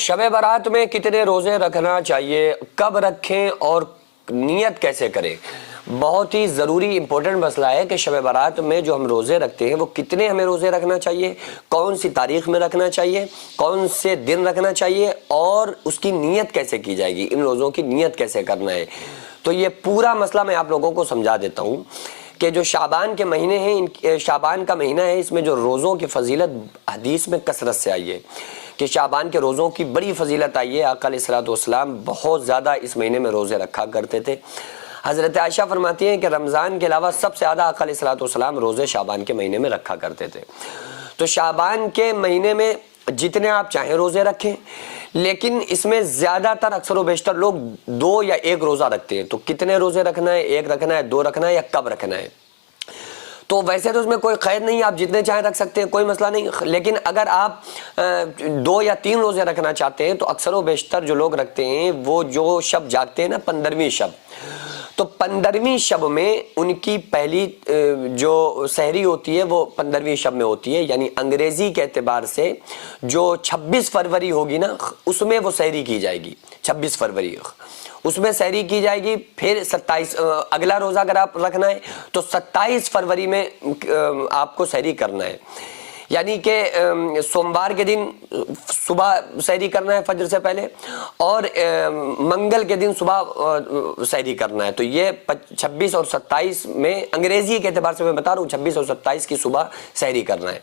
शब बारात में कितने रोज़े रखना चाहिए, कब रखें और नियत कैसे करें। बहुत ही ज़रूरी इंपॉर्टेंट मसला है कि शब बारात में जो हम रोज़े रखते हैं वो कितने हमें रोज़े रखना चाहिए, कौन सी तारीख़ में रखना चाहिए, कौन से दिन रखना चाहिए और उसकी नियत कैसे की जाएगी, इन रोज़ों की नियत कैसे करना है। तो ये पूरा मसला मैं आप लोगों को समझा देता हूँ कि जो शाबान के महीने हैं, इन शाबान का महीना है, इसमें जो रोज़ों की फजीलत हदीस में कसरत से आई है कि शाबान के रोज़ों की बड़ी फजीलत आई है। आका अलैहिस्सलाम बहुत ज़्यादा इस महीने में रोज़े रखा करते थे। हज़रत आयशा फरमाती हैं कि रमज़ान के अलावा सबसे ज़्यादा आका अलैहिस्सलाम रोज़े शाबान के महीने में रखा करते थे। तो शाबान के महीने में जितने आप चाहें रोज़े रखें, लेकिन इसमें ज़्यादातर अक्सर व बेशतर लोग 2 या 1 रोज़ा रखते हैं। तो कितने रोज़े रखना है, 1 रखना है, 2 रखना है या कब रखना है। तो वैसे तो उसमें कोई क़ैद नहीं है, आप जितने चाहें रख सकते हैं, कोई मसला नहीं। लेकिन अगर आप 2 या 3 रोज़े रखना चाहते हैं तो अक्सर व बेशतर जो लोग रखते हैं वो जो शब जागते हैं ना, 15वीं शब, तो 15वीं शब में उनकी पहली जो सहरी होती है वो 15वीं शब में होती है। यानी अंग्रेज़ी के एतबार से जो 26 फरवरी होगी ना, उसमें वो सहरी की जाएगी। 26 फरवरी उसमें सहरी की जाएगी। फिर 27 अगला रोज़ा अगर आप रखना है तो 27 फरवरी में आपको सहरी करना है। यानी कि सोमवार के दिन सुबह सहरी करना है फजर से पहले, और मंगल के दिन सुबह सहरी करना है। तो ये 26 और 27 में अंग्रेज़ी के एतबार से मैं बता रहा हूँ, 26 और 27 की सुबह सहरी करना है।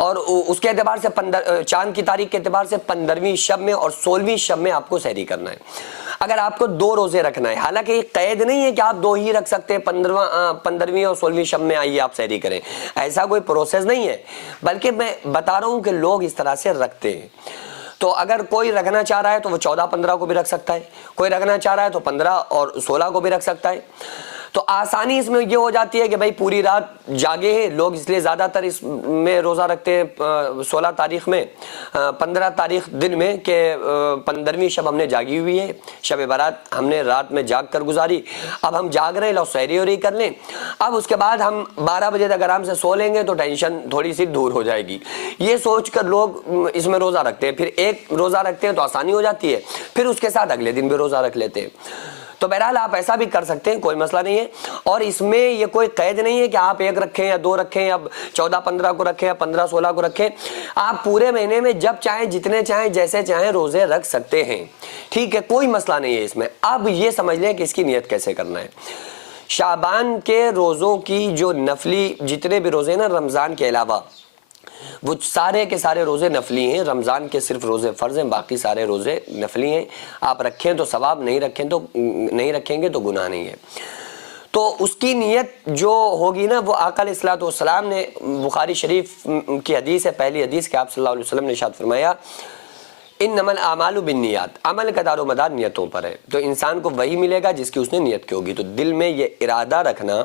और उसके एतबार से चांद की तारीख के एतबार से 15वीं शब में और 16वीं शब में आपको सहरी करना है। अगर आपको 2 रोज़े रखना है, हालांकि ये कैद नहीं है कि आप 2 ही रख सकते हैं, 15वीं और 16वीं शब में आइए आप सहरी करें, ऐसा कोई प्रोसेस नहीं है। बल्कि मैं बता रहा हूँ कि लोग इस तरह से रखते हैं। तो अगर कोई रखना चाह रहा है तो वो 14-15 को भी रख सकता है, कोई रखना चाह रहा है तो 15 और 16 को भी रख सकता है। तो आसानी इसमें ये हो जाती है कि भाई पूरी रात जागे हैं लोग, इसलिए ज़्यादातर इसमें रोज़ा रखते हैं 16 तारीख़ में, 15 तारीख़ दिन में कि 15वीं शब हमने जागी हुई है, शब बारात हमने रात में जाग कर गुजारी, अब हम जाग रहे हैं, लो सहरी वरी कर लें, अब उसके बाद हम 12 बजे तक आराम से सो लेंगे तो टेंशन थोड़ी सी दूर हो जाएगी। ये सोच कर लोग इसमें रोज़ा रखते हैं। फिर एक रोज़ा रखते हैं तो आसानी हो जाती है, फिर उसके साथ अगले दिन भी रोज़ा रख लेते हैं। तो बहरहाल आप ऐसा भी कर सकते हैं, कोई मसला नहीं है। और इसमें ये कोई कैद नहीं है कि आप 1 रखें या 2 रखें या 14-15 को रखें या 15-16 को रखें। आप पूरे महीने में जब चाहें, जितने चाहें, जैसे चाहें रोज़े रख सकते हैं, ठीक है, कोई मसला नहीं है इसमें। अब ये समझ लें कि इसकी नियत कैसे करना है। शाबान के रोज़ों की जो नफली जितने भी रोज़े ना रमज़ान के अलावा, वो सारे के सारे रोज़े नफली हैं। रमज़ान के सिर्फ रोज़े फ़र्ज़ हैं, बाकी सारे रोज़े नफली हैं। आप रखें तो सवाब, नहीं रखें तो नहीं रखेंगे तो गुनाह नहीं है। तो उसकी नियत जो होगी ना, वो आका अलैहिस्सलाम ने बुखारी शरीफ की हदीस है, पहली हदीस के आप सल्लल्लाहु अलैहि वसल्लम ने इरशाद फरमाया, इन्नमल आमालु बिन्नियात, अमल का दारोमदार नियतों पर है। तो इंसान को वही मिलेगा जिसकी उसने नियत की होगी। तो दिल में ये इरादा रखना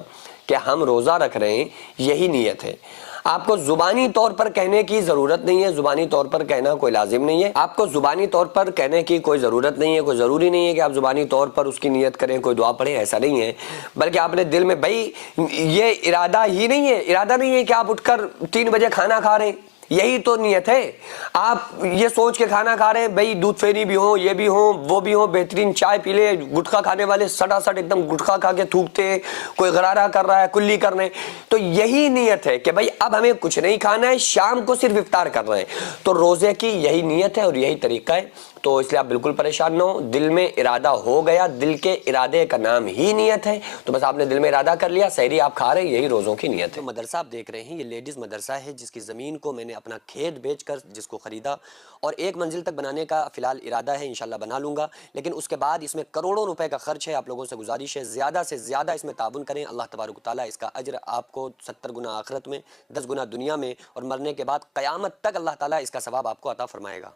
कि हम रोज़ा रख रहे हैं, यही नियत है। आपको ज़ुबानी तौर पर कहने की ज़रूरत नहीं है, ज़ुबानी तौर पर कहना कोई लाजिम नहीं है। आपको ज़ुबानी तौर पर कहने की कोई ज़रूरत नहीं है, कोई ज़रूरी नहीं है कि आप ज़ुबानी तौर पर उसकी नियत करें, कोई दुआ पढ़ें, ऐसा नहीं है। बल्कि आपने दिल में, भाई ये इरादा ही नहीं है, इरादा नहीं है कि आप उठकर 3 बजे खाना खा रहे हैं, यही तो नियत है। आप ये सोच के खाना खा रहे हैं, भाई दूध फेरी भी हो, ये भी हो, वो भी हो, बेहतरीन चाय पी ले। गुटखा खाने वाले सटासट एकदम गुटखा खा के थूकते हैं, कोई गरारा कर रहा है, कुल्ली कर रहे हैं। तो यही नियत है कि भाई अब हमें कुछ नहीं खाना है, शाम को सिर्फ इफ्तार कर रहे हैं। तो रोज़े की यही नियत है और यही तरीका है। तो इसलिए आप बिल्कुल परेशान ना हो, दिल में इरादा हो गया, दिल के इरादे का नाम ही नियत है। तो बस आपने दिल में इरादा कर लिया, सहरी आप खा रहे हैं, यही रोज़ों की नियत है। तो मदरसा आप देख रहे हैं, ये लेडीज़ मदरसा है जिसकी ज़मीन को मैंने अपना खेत बेचकर जिसको ख़रीदा और 1 मंजिल तक बनाने का फ़िलहाल इरादा है, इंशाल्लाह बना लूँगा। लेकिन उसके बाद इसमें करोड़ों रुपए का खर्च है। आप लोगों से गुजारिश है, ज़्यादा से ज़्यादा इसमें ताबुन करें। अल्लाह तबारक व तआला इसका अज्र आपको 70 गुना आखिरत में, 10 गुना दुनिया में, और मरने के बाद क़यामत तक अल्लाह ताला इसका सवाब आपको अता फ़रमाएगा।